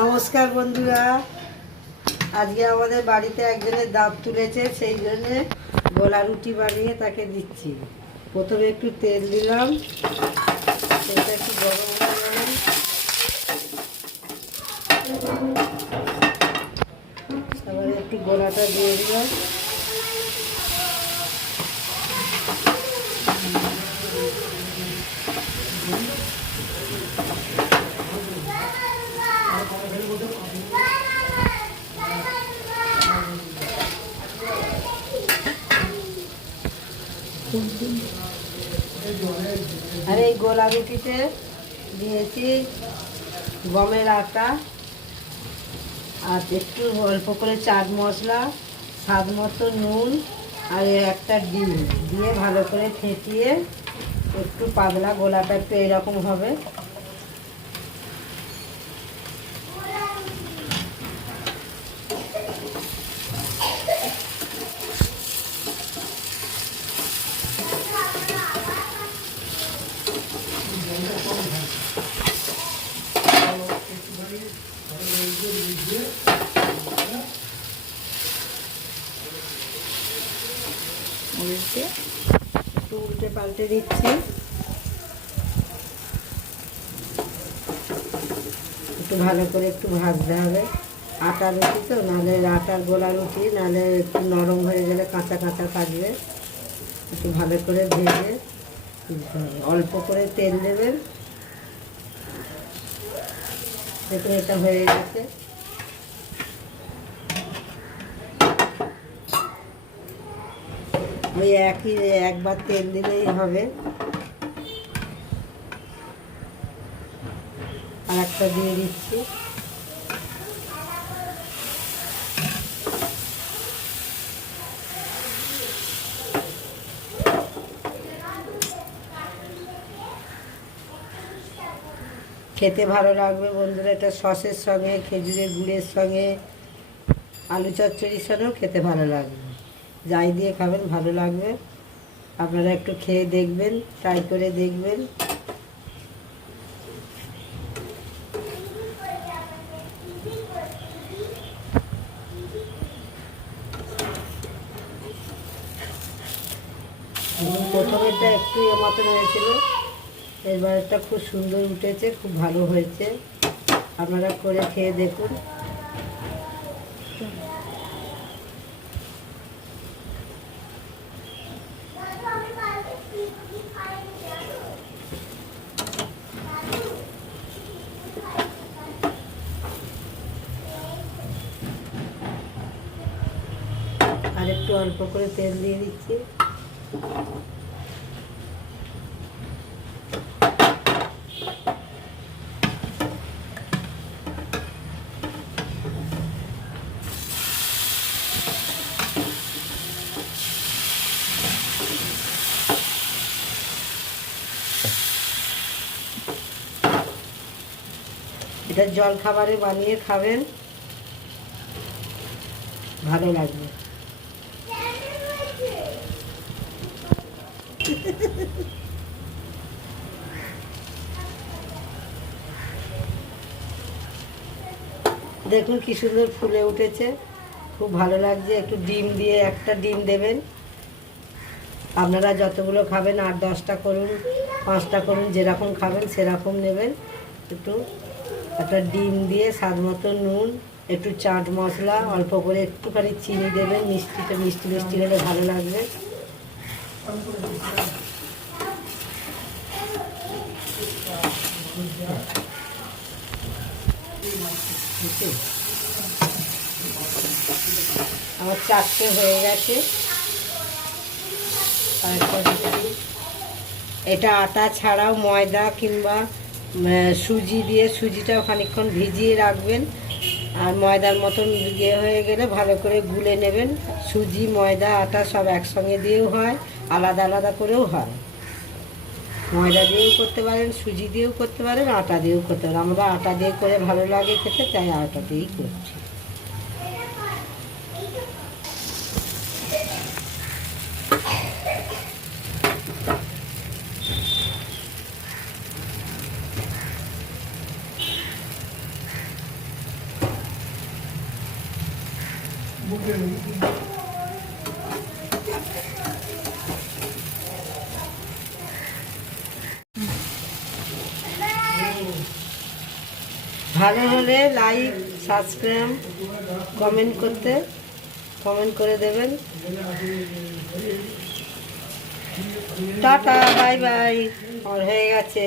নমস্কার বন্ধুরা, আজকে আমাদের বাড়িতে একজনের দাঁত তুলেছে, সেই জন্য গোলা রুটি বানিয়ে তাকে দিচ্ছি। প্রথমে একটু তেল দিলাম, তেলটা একটু গরম হয়ে গেল, তারপরে একটু গোলাটা দিয়ে দিলাম। আর এই গোলা রুটিতে দিয়েছি গমের আটা আর একটু অল্প করে চাট মশলা, স্বাদ মতো নুন আর একটা ডিম দিয়ে ভালো করে ফেটিয়ে একটু পাতলা গোলাটা একটু এরকম হবে। একটু উল্টে পাল্টে দিচ্ছি, একটু ভালো করে একটু ভাজতে হবে। আটা রুটি তো, নাহলে আটার গোলা রুটি, নাহলে একটু নরম হয়ে গেলে কাঁচা কাঁচা থাকবে। একটু ভালো করে ভেজে অল্প করে তেল দেবেন। দেখুন এটা হয়ে গেছে। ওই একবার তেল দিলেই হবে। আর একটা দিয়ে দিচ্ছি। খেতে ভালো লাগবে বন্ধুরা, এটা সসের সঙ্গে, খেজুরের গুড়ের সঙ্গে, আলু চচ্চড়ির সঙ্গেও খেতে ভালো লাগবে। যাই দিয়ে খাবেন ভালো লাগবে। আপনারা একটু খেয়ে দেখবেন, ট্রাই করে দেখবেন। প্রথমেরটা একটু এর মতন হয়েছিল, এবারটা খুব সুন্দর উঠেছে, খুব ভালো হয়েছে। আপনারা করে খেয়ে দেখুন। আর একটু অল্প করে তেল দিয়ে দিচ্ছি। এটা জল খাবারে বানিয়ে খাবেন, ভালো লাগবে। দেখুন কি সুন্দর ফুলে উঠেছে, খুব ভালো লাগছে। একটু ডিম দিয়ে, একটা ডিম দেবেন। আপনারা যতগুলো খাবেন, 8-10টা করুন, 5টা করুন, যেরকম খাবেন সেরকম নেবেন। একটু একটা ডিম দিয়ে, স্বাদ মতো নুন, একটু চাট মশলা, অল্প করে একটুখানি চিনি দেবেন। মিষ্টিটা মিষ্টি মিষ্টি হলে ভালো লাগবে। আমার 4টে হয়ে গেছে। এটা আটা ছাড়াও ময়দা কিংবা সুজি দিয়ে, সুজিটাও খানিকক্ষণ ভিজিয়ে রাখবেন। আর ময়দার মতন ইয়ে হয়ে গেলে ভালো করে গুলে নেবেন। সুজি, ময়দা, আটা সব একসঙ্গে দিয়েও হয়, আলাদা আলাদা করেও হয়। ময়দা দিয়েও করতে পারেন, সুজি দিয়েও করতে পারেন, আটা দিয়েও করতে পারেন। আমরা আটা দিয়ে করে ভালো লাগে খেতে, তাই আটা দিয়েই করছি। ভালো হলে লাইক, সাবস্ক্রাইব, কমেন্ট করে দেবেন। Tata, bye bye. আর হয়ে গেছে।